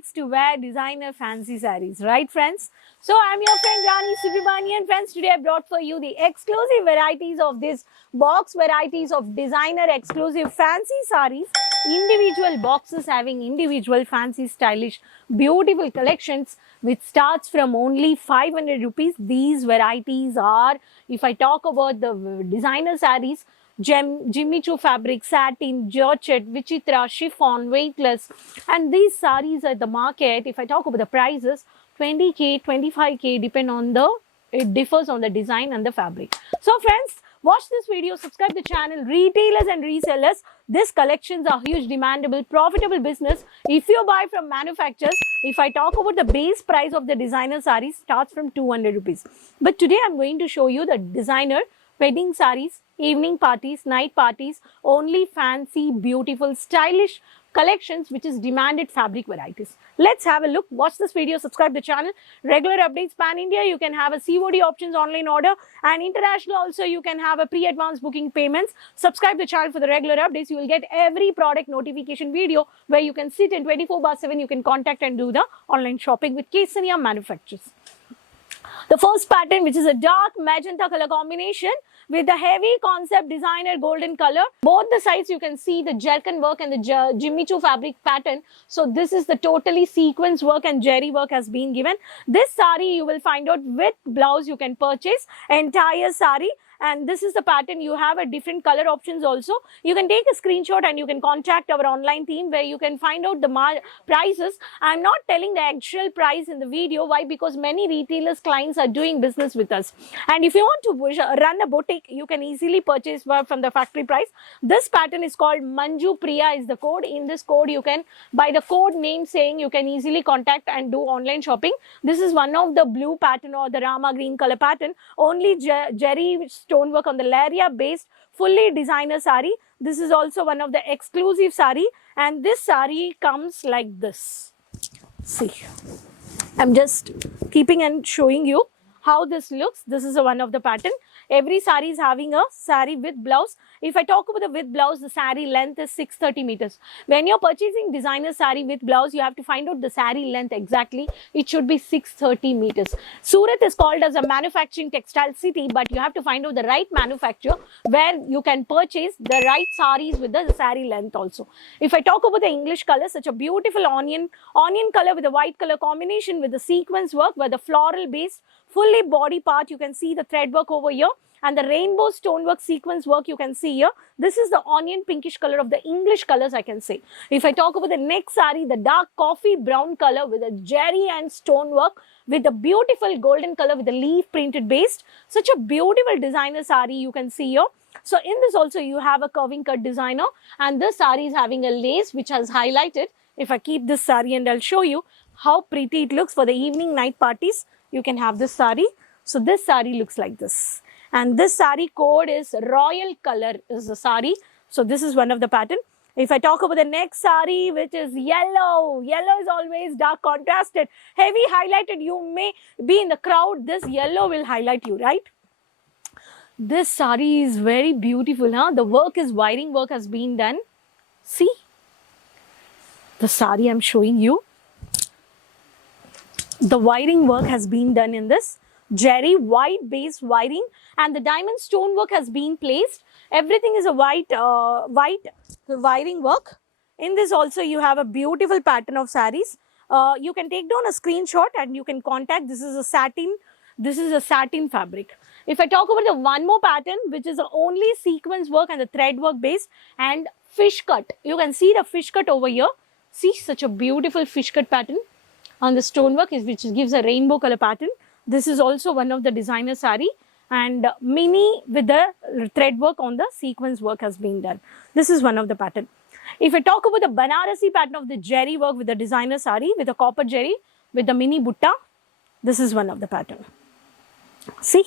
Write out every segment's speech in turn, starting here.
likes to wear designer fancy sarees, right friends? So I'm your friend Rani Sivibani, and friends, today I brought for you the exclusive varieties of this box varieties of designer exclusive fancy sarees, individual boxes having individual fancy stylish beautiful collections which starts from only 500 rupees. These varieties are, if I talk about the designer sarees, Jimmy Choo fabric, satin, georgette, vichitra, chiffon, weightless, and these sarees at the market, if I talk about the prices, 20k, 25k, depend on it differs on the design and the fabric. So friends, watch this video, subscribe the channel. Retailers and resellers, these collections are huge, demandable, profitable business. If you buy from manufacturers, if I talk about the base price of the designer sarees starts from 200 rupees. But today I'm going to show you the designer wedding sarees, evening parties, night parties, only fancy, beautiful, stylish collections which is demanded fabric varieties. Let's have a look. Watch this video, subscribe the channel. Regular updates pan India. You can have a COD options, online order, and international also you can have a pre-advance booking payments. Subscribe the channel for the regular updates. You will get every product notification video where you can sit in 24/7. You can contact and do the online shopping with Kesaria manufacturers. The first pattern, which is a dark magenta color combination with the heavy concept designer golden color. Both the sides you can see the jerkin work and the Jimmy Choo fabric pattern. So this is the totally sequence work and jerry work has been given. This saree you will find out with blouse you can purchase entire saree. And this is the pattern. You have a different color options also. You can take a screenshot and you can contact our online team where you can find out the prices. I'm not telling the actual price in the video. Why? Because many retailers, clients are doing business with us. And if you want to run a boutique, you can easily purchase from the factory price. This pattern is called Manju Priya is the code. In this code, you can, by the code name saying, you can easily contact and do online shopping. This is one of the blue pattern or the Rama green color pattern. Only jerry stonework on the laria based fully designer saree. This is also one of the exclusive saree, and this saree comes like this. See, I'm just keeping and showing you how this looks. This is one of the pattern. Every saree is having a saree with blouse. If I talk about the with blouse, the saree length is 630 meters. When you're purchasing designer saree with blouse, you have to find out the saree length exactly. It should be 630 meters. Surat is called as a manufacturing textile city, but you have to find out the right manufacturer where you can purchase the right sarees with the saree length also. If I talk about the English color, such a beautiful onion color with a white color combination with the sequence work where the floral based fully body part, you can see the thread work over here, and the rainbow stonework sequence work you can see here. This is the onion pinkish color of the English colors, I can say. If I talk about the next saree, the dark coffee brown color with a jerry and stonework with the beautiful golden color with the leaf printed based. Such a beautiful designer saree you can see here. So in this also you have a curving cut designer, and this saree is having a lace which has highlighted. If I keep this saree and I'll show you how pretty it looks for the evening night parties. You can have this saree. So this saree looks like this. And this saree code is royal color is the saree. So this is one of the pattern. If I talk about the next saree, which is yellow. Yellow is always dark contrasted. Heavy highlighted. You may be in the crowd. This yellow will highlight you, right? This saree is very beautiful. Huh? The work is wiring work has been done. See? The saree I'm showing you. The wiring work has been done in this jerry white base wiring, and the diamond stone work has been placed. Everything is a white wiring work. In this also you have a beautiful pattern of sarees. You can take down a screenshot and you can contact. This is a satin. This is a satin fabric. If I talk about the one more pattern, which is only sequence work and the thread work based and fish cut. You can see the fish cut over here. See, such a beautiful fish cut pattern on the stonework, which gives a rainbow color pattern. This is also one of the designer saree, and mini with the thread work on the sequence work has been done. This is one of the pattern. If I talk about the banarasi pattern of the jerry work with the designer saree with the copper jerry with the mini butta, this is one of the pattern. See,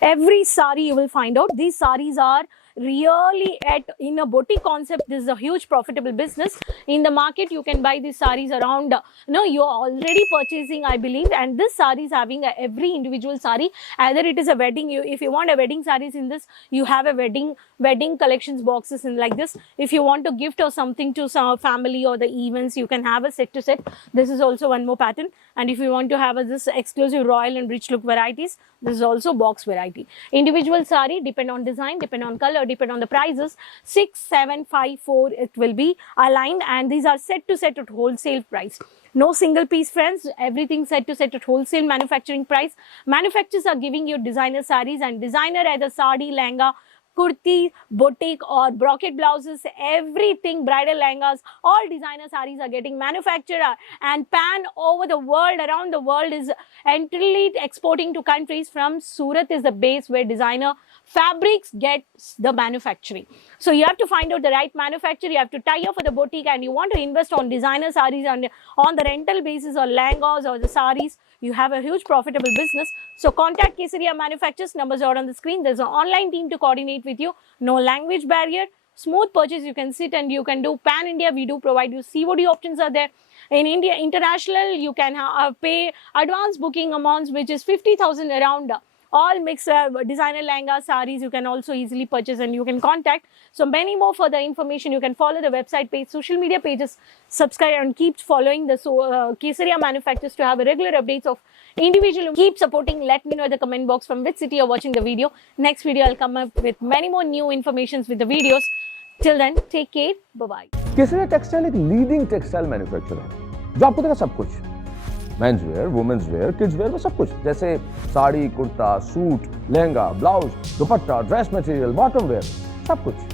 every saree you will find out. These sarees are really in a boutique concept, this is a huge profitable business. In the market, you can buy these sarees around, you're already purchasing, I believe, and this saree is having every individual saree. Either it is a wedding, if you want a wedding sarees in this, you have a wedding collections boxes in like this. If you want to gift or something to some family or the events, you can have a set to set. This is also one more pattern. And if you want to have this exclusive royal and rich look varieties, this is also box variety. Individual saree depend on design, depend on color, depend on the prices. 6, 7, 5, 4 it will be aligned, and these are set to set at wholesale price. No single piece, friends. Everything set to set at wholesale manufacturing price. Manufacturers are giving you designer sarees, and designer either sari, lehenga, kurti, boutique or brocade blouses, everything, bridal lehengas, all designer sarees are getting manufactured and pan over the world, around the world, is entirely exporting to countries. From Surat is the base where designer fabrics get the manufacturing. So you have to find out the right manufacturer, you have to tie up for the boutique, and you want to invest on designer sarees on the rental basis or lehengas or the sarees, you have a huge profitable business. So contact Kesaria Manufacturers, numbers are on the screen. There's an online team to coordinate with you. No language barrier, smooth purchase. You can sit and you can do pan India. We do provide you COD options are there. In India, international, you can pay advance booking amounts, which is 50,000 around. All mixed designer lehenga sarees you can also easily purchase, and you can contact. So many more further information, you can follow the website page, social media pages, subscribe and keep following the Kesaria Manufacturers to have regular updates of individual. Keep supporting. Let me know in the comment box from which city you're watching the video. Next video I'll come up with many more new informations with the videos. Till then, take care. Bye-bye. Kesariya textile एक leading textile manufacturer है जो आपको देगा सब कुछ, men's wear, women's wear, kids wear में सब कुछ, जैसे sari, kurta, suit, lehenga, blouse, dupatta, dress material, bottom wear, सब कुछ।